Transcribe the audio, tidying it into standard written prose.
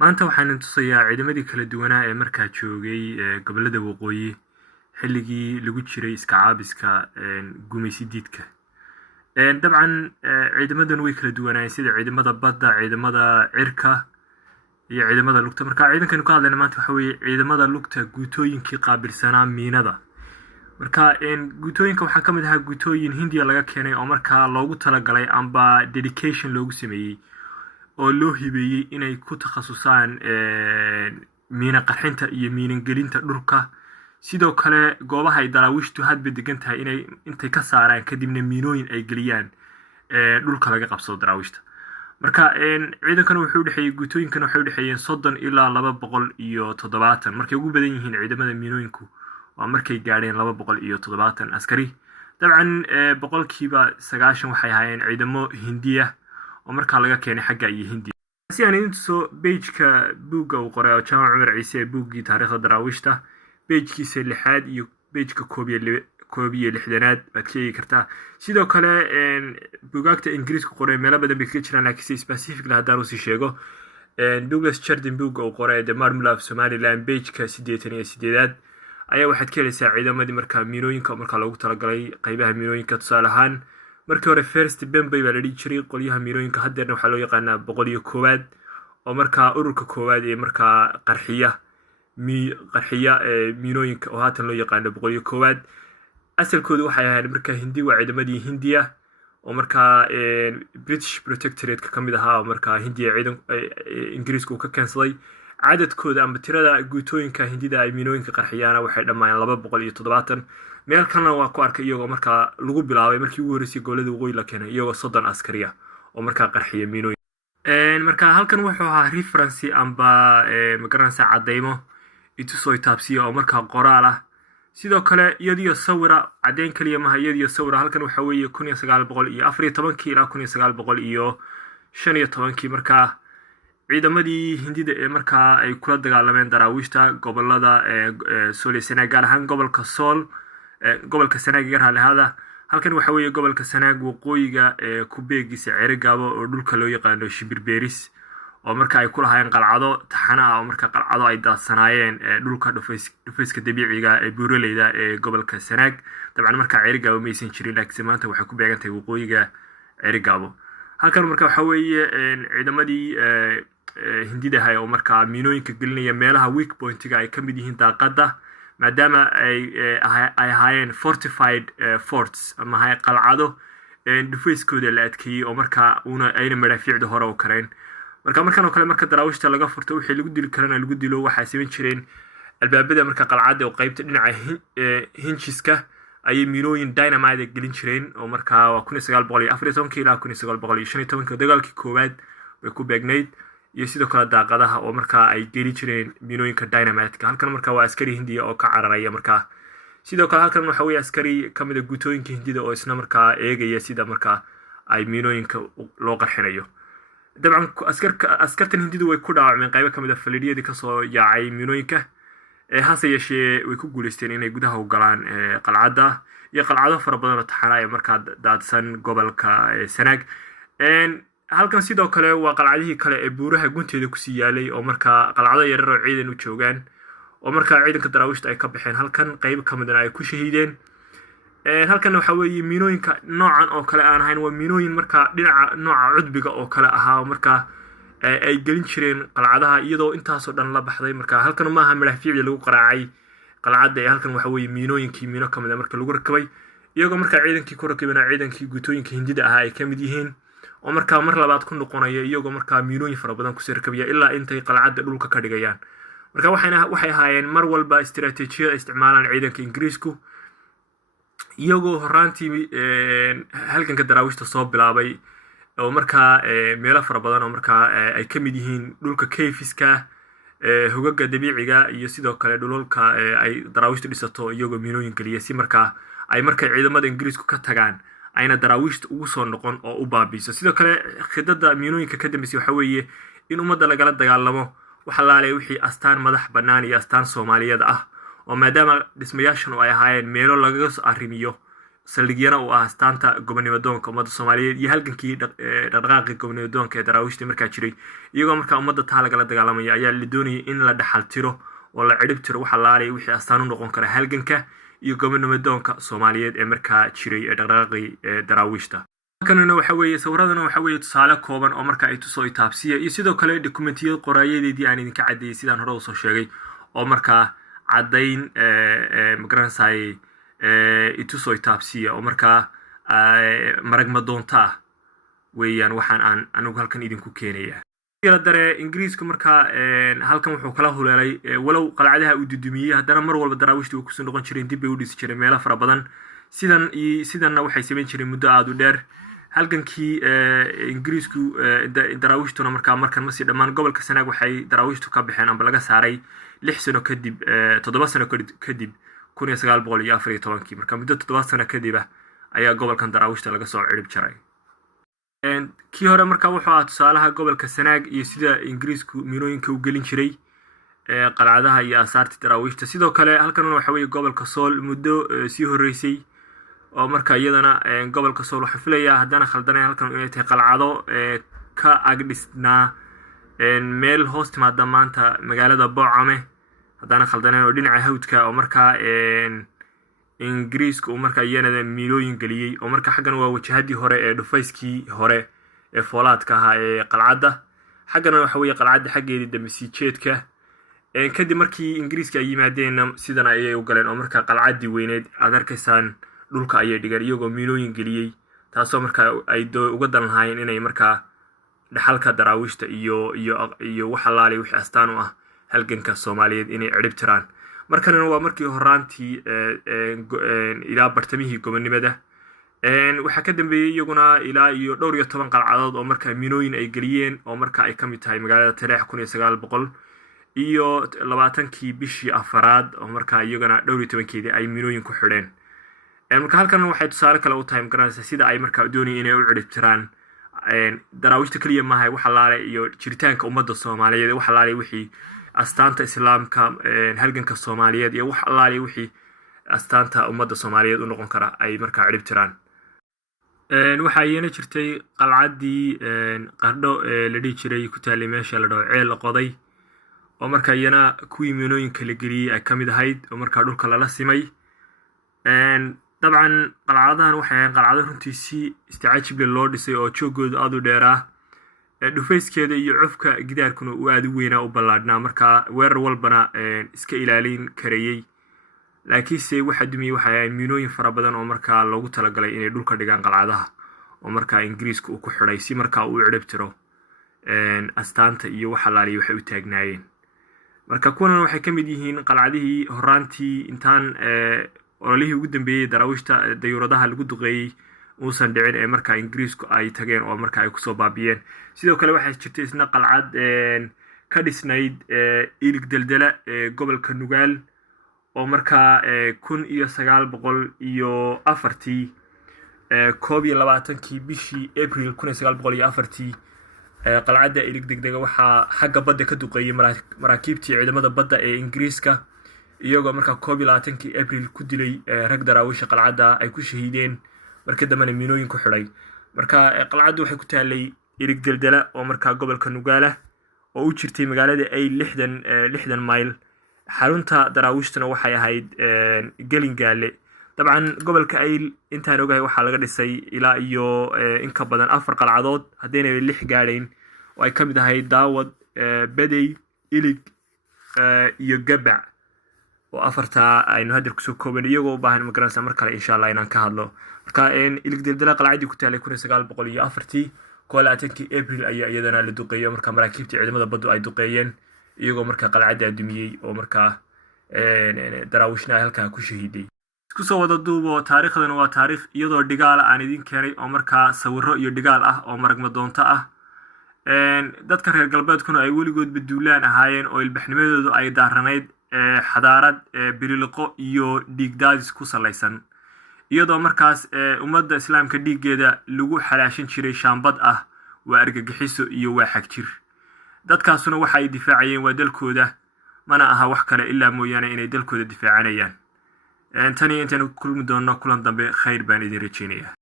maanta waxaan tusayaa ciidamadii kala duwanaa ee markaa joogay gobollada waqooyi xilligii lagu jiray iska caabiska gumaysidiidka. dabcan ciidamadan way kala duwanaayeen sida ciidamada badda, ciidamada cirka iyo ciidamada lugta. marka ciidankan ka hadlayna maanta waxa weeye ciidamada lugta guutooyinkii qaabilsanaa miinada. marka guutooyinka waxaa ka mid ahaa guutooyin hindiya laga keenay oo markaa loogu talagalay amba dedication loogu sameeyey oo loo hibeeyey inay ku takhasusaan miina qarxinta iyo miinangelinta dhulka. sidoo kale goobaha ay daraawiishtu hadba degan tahay intay ka saaraan kadibna miinooyin ay geliyaan dhulka laga qabsado daraawiishta. marka ciidankan wuxuu u dhexeeyey guutooyinkan waxay u dhexeeyeen 30 ilaa 270. markay ugu badan yihiin ciidamada miinooyinku waa markay gaadheen 270 askari. dabcan boqolkiiba 90 waxay ahaayeen ciidamo hindiya oo markaa laga keenay xagga iyo hindiya. si aan idin tuso pageka buugga uu qoray oo jaamac cumar ciise ee buuggii taariikhda daraawiishta pagkiisa 6aad iyo pageka 61aad baad ka eegi kartaa. sidoo kale buugaagta ingiriiska qoray meelo badan bay kaga jiraan, laakiin si specific la haddaan usii sheego Douglas Chardin buugga uu qoray The Marmula of Somaliland pageka 88aad ayaa waxaad ka helaysaa ciidamadii markaa miinooyinka markaa loogu talagalay qaybaha miinooyinka. tusaale ahaan markii hore first Bombay baa la dhihi jiray qolyaha miinooyinka, haddeerna waxaa loo yaqaanaa 101 oo markaa ururka koowaad ee markaa qarxiya miinooyinka oo haatan loo yaqaano 101. asalkoodu waxay ahayd markaa hindi, waa ciidamadii hindiya oo markaa British Protectorate ka mid ahaa oo markaa hindiya ciidan ingiriisku ka keensaday. cadadkooda amba tirada guutooyinka hindida ay miinooyinka qarxiyaana waxay dhammaayeen 270. meel kalena waa ku arkay iyagoo markaa lagu bilaabay markii ugu horreysay gobollada waqooyi la keenay iyagoo 30 askari ah oo markaa qarxiya miinooyin. marka halkan wuxuu ahaa reference amba magaranaysa cadeymo itusoo taabsiya oo markaa qoraal ah. sidoo kale iyadiyo sawira cadeyn kaliya maaha, iyadiyo sawira. halkan waxa weeye 1914 ilaa 1915 markaa ciidamadii hindida ee markaa ay kula dagaalameen daraawiishta gobolada Sool iyo Sanaag, gaar ahaan gobolka Sool, gobolka Sanaag iyo Raallihada. halkan waxa weeye gobolka Sanaag waqooyiga ku beegiisa Ceerigaabo oo dhulka loo yaqaano Shimbirbeeris, oo markaa ay ku lahaayeen qalcado taxana ah oo markaa qalcado ay daadsanaayeen dhulka dhufayska dabiiciga ee buuraleyda ee gobolka Sanaag. dabcan markaa Ceerigaabo maysan jirin, laakiin maanta waxay ku beegan tahay waqooyiga Ceerigaabo. halkan marka waxa weeye ciidamadii hindida ahay oo markaa miinooyinka gelinaya meelaha weak pointiga ay ka mid yihiin daaqada, maadaama ay ahaayeen fortified forts ama qalcado dhufayskooda la adkeeyey oo markaa ayna madaafiicda hore u kareen. markan oo kale marka daraawiishta laga furto wixii lagu dili karana lagu dilo. waxay samayn jireen albaabada marka qalcada oo qaybta dhinaca hinjiska ayay miinooyin dynamite gelin jireen oo markaa waa 1914 ilaa 1915 dagaalkii koowaad way ku beegnayd. iyo sidoo kale daaqadaha oo markaa ay geli jireen miinooyinka dynamite-ka. halkan markaa waa askari hindiya oo ka cararaya markaa. sidoo kale halkan waxa weeye askari ka mid ah guutooyinka hindida oo isna markaa eegaya sida markaa ay miinooyinka loo qarxinayo. dabcan askartan hindidu way ku dhaawacmeen qaybo ka mid ah faliidiyadii kasoo yaacay miinooyinka. hase yeeshee way ku guuleysteen inay gudaha u galaan qalcadda iyo qalcado fara badan oo taxana ee markaa daadsan gobolka Sanaag. halkan sidoo kale waa qalcadihii kale ee buuraha gunteeda kusii yaalay oo markaa qalcado yaryar oo ciidan u joogaan oo markaa ciidanka daraawiishta ay ka baxeen. halkan qayb ka midna ay ku shahiideen. halkan waxa weeye miinooyinka noocan oo kale aan ahayn, waa miinooyin markaa dhinaca nooca cudbiga oo kale ahaa oo markaa ay gelin jireen qalcadaha iyadoo intaasoo dhan la baxday. marka halkan maaha madaafiicda lagu qaraacay qalcadda ee halkan waxa weeye miino ka mid ah marka lagu rakabay, iyagoo markaa ciidankii ku rakibana ciidankii guutooyinka hindida ahaa ay ka mid yihiin oo markaa mar labaad ku noqonaya iyagoo markaa miinooyin fara badan kusii rakabaya ilaa intay qalcadda dhulka ka dhigayaan. marka waxay ahaayeen mar walba istiraatiijiyad isticmaalaan ciidanka ingiriisku iyagoo horaantii halganka daraawiishta soo bilaabay oo markaa meelo fara badan oo markaa ay ka mid yihiin dhulka kayfiska, hogaga dabiiciga iyo sidoo kale dhulalka ay daraawiishtu dhisato iyagoo miinooyin geliya si markaa ay markay ciidamada ingiriisku ka tagaan ayna daraawiishta ugu soo noqon oo u baabiiso. sidoo kale khidada miinooyinka ka dambeysay waxa weeye in ummadda lagala dagaalamo waxa laalay wixii astaan madax bannaan iyo astaan Soomaaliyeed ah oo maadaama dhismayaashan ay ahaayeen meelo lagaga soo arrimiyo saldhigyana u ah astaanta gobonimo doonka ummadda Soomaaliyeed iyo halgankii dhaqdhaqaaqii gobonimo doonka ee daraawiishta markaa jiray iyagoo markaa ummadda taa lagala dagaalamaya ayaa la doonayay in la dhaxal tiro oo la cirib tiro waxa laalay wixii astaan u noqon kara halganka iyo gobonimo doonka Soomaaliyeed ee markaa jiray ee dhaqdhaqaaqii daraawiishta. kanana waxa weeye sawirradana waxa weeye tusaale kooban oo markaa ay tusoo itaabsiya iyo sidoo kale dokumentiyada qoraayadeedii aan idinka cadeeyay sidaan hore usoo sheegay oo markaa cadayn magaranayay itusoo itaabsiya oo markaa maragma doonta ah weeyaan waxaan aan anigu halkan idinku keenaya ila dare ingiriiska markaa halkan wuxuu kala huleelay walow qalcadaha uu dudumiyay haddana mar walba daraawiishtu ku soo noqon jireen dib bay u dhisi jireen meelo fara badan sidanna waxay sameyn jireen muddo aad u dheer halgankii ingiriisku daraawiishtuna markan masii dhammaan gobolka Sanaag waxay daraawiishtu ka baxeen amba laga saaray 6 sano kadib 7 sano kadib 1914 marka muddo 7 sano kadib ayaa gobolkan daraawiishta laga soo cirib jaray kii hore marka wuxuu ahaa tusaalaha gobolka Sanaag iyo sida ingiriisku miinooyinka u gelin jiray qalcadaha iyo asaarta daraawiishta sidoo kale halkan waxa weeye gobolka Sool muddo sii horeysay oo marka iyadana gobolka Sool waxa filayaa haddana khaldanay halkan inay tahay qalcado ka agdhisnaa meel hoos timaada maanta magaalada Boocame haddana khaldanay oo dhinaca hawdka oo marka ingiriisku uu marka iyana miilooyin galiyay oo marka xaggan waa wajahadii hore ee dhufayskii hore ee foolaadka ahaa ee qalcadda xaggana waxa weeye qalcadda xaggeedii dambe sii jeedka kadib markii ingiriiska ay yimaadeen sidan ayay u galeen oo marka qalcaddii weyneed aad arkaysaan dhulka ayay dhigeen iyagoo miilooyin geliyay taasoo marka ay uga dan lahaayeen inay marka dhaxalka daraawiishta iyo waxa laalay wixii astaan u ah halganka Soomaaliyeed inay cirib tiraan markan waa markii horaantii ilaa bartamihii gobonimada waxa ka dambeeyay iyaguna ilaa iyo dhowr iyo 10 qalcadood oo marka miinooyin ay geliyeen oo marka ay kamid tahay magaalada Taleex 1900 iyo 20kii bishii afaraad oo marka iyagana dhowr iyo 10keedii ay miinooyin ku xidheen marka halkan waxay tusaale kale u tahay magaranaysa sida ay marka doonayeen inay u cirib tiraan daraawiishta kaliya maahay waxa laalay iyo jiritaanka ummadda Soomaaliyeed waxa laalay wixii astaanta islaamka halganka Soomaaliyeed iyo waxa laalay wixii astaanta ummadda Soomaaliyeed u noqon kara ay marka cirib tiraan waxa ayna jirtay qalcadii qardho la dhigi jiray ku taalay meesha la dhaw ceel qoday oo marka iyana kuwii miinooyinka la geliyay ay kamid ahayd oo marka dhulka lala simay dabcan qalcadahan waxay ahayn qalcado runtii si istacaajib loo dhisay oo joogooda aad u dheeraa dhufayskeeda iyo cufka gidaarkuna uu aad u weynaa u ballaadhnaa marka weerar walbana iska ilaalin karayay laakiinse waxa dumiyay waxa ay miinooyin fara badan oo marka loogu talagalay inay dhulka dhigaan qalcadaha oo marka ingiriisku uu ku xidhay si marka uu cirib tiro astaanta iyo waxa laalay waxay u taagnaayeen marka kuwan waxay kamid yihiin qalcadihii horaantii intaan ololihii ugu dambeeyay daraawiishta dayuuradaha lagu duqeeyay uusan dhicin ee marka ingiriisku ay tageen oo marka ay kusoo baabiyeen sidoo kale waxay jirtay isna qalcad ka dhisnayd ilig deldela gobolka Nugaal oo marka 1904 22kii bishii April 1904 qalcadda ilig degdega waxaa xagga badda ka duqeeyay maraakiibtii ciidamada badda ee ingiriiska iyagoo marka 22kii April ku dilay rag daraawiisha qalcadda ay ku shahiideen markii dambena miinooyin ku xidhay marka qalcaddu waxay ku taalay ilig deldela oo marka gobolka Nugaal oo u jirtay magaalada ay 60 mayl xarunta daraawiishtuna waxay ahayd Galingaale dabcan gobolka ay intaan ogahay waxa laga dhisay ilaa iyo in ka badan 4 qalcadood hadayna 6 gaadhayn oo ay kamid ahayd Daawad Badey Ilig iyo Gabac oo afarta aynu hadda ku soo koobnay iyagoo u baahan magaranaysa mar kale insha Allah inaan ka hadlo marka ilig deldela qalcadii ku taalay 1904 22kii April ayaa iyadana la duqeeyay marka maraakiibtii ciidamada baddu ay duqeeyeen iyagoo marka qalcadda dumiyay oo marka daraawiishna halka ku shahiiday isku soo wada duubo taariikhdana waa taariikh iyadoo dhigaal aan idin keenay oo marka sawirro iyo dhigaal ah oo maragma doonta ah dadka reer galbeedkuna ay weligood baduulaan ahaayeen oo ilbaxnimadoodu ay daaranayd xadaarad bililiqo iyo dhiigdaadis ku salaysan iyadoo markaas ummadda islaamka dhiiggeeda lagu xalaashin jiray shaambad ah waa argagixiso iyo waa xagjir dadkaasuna waxa ay difaacayeen waa dalkooda mana aha wax kale ilaa mooyaane inay dalkooda difaacanayaan tani intaynu kulmi doonno kulan dambe khayr baan idin rajeynaya